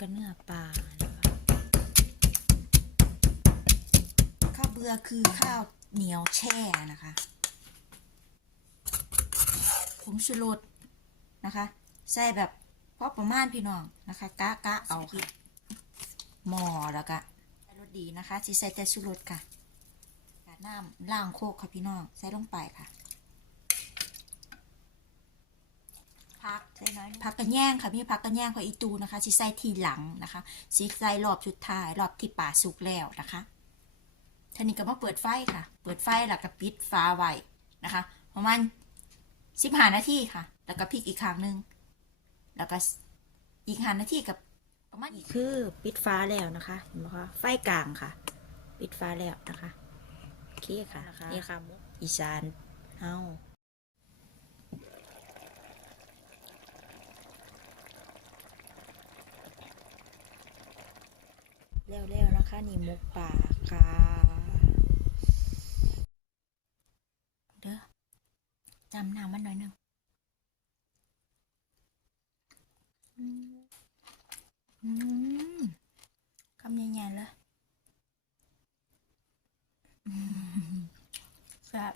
กับเนื้อปลาข้าวเบือคือข้าวเหนียวแช่นะคะผงชูรสนะคะ ใส่แบบพอประมาณพี่น้องนะคะกะกะเอาค่ะหม้อแล้วก็ใส่รสดีนะคะสิใส่แต่ชูรสค่ะน้ำล่างโคกค่ะพี่น้อง ใส่ลงไปค่ะ พักใส่น้อยพักกระแย่งค่ะพี่พักกระแย่งของอีตูนะคะสิใส่ทีหลังนะคะสิใส่รอบสุดท้ายรอบที่ป่าสุกแล้วนะคะทีนี้ก็มาเปิดไฟค่ะ เปิดไฟแล้วก็ปิดฟ้าไว้นะคะประมาณสิบห้านาทีค่ะ แล้วก็พลิกอีกครั้งหนึ่งแล้วก็อีกห้านาทีกับประมาณคือปิดฟ้าแล้วนะคะเห็นไหมคะไฟกลางค่ะ ปิดฟ้าแล้วนะคะโอเคค่ะนี่ค่ะมุกอีสานเฮา เล้วแล้วนะคะ นี่มุกป่าค่ะเด้อจำนาำมันหน่อยหนึ่งคำใหญ่ๆเลยแซ่บ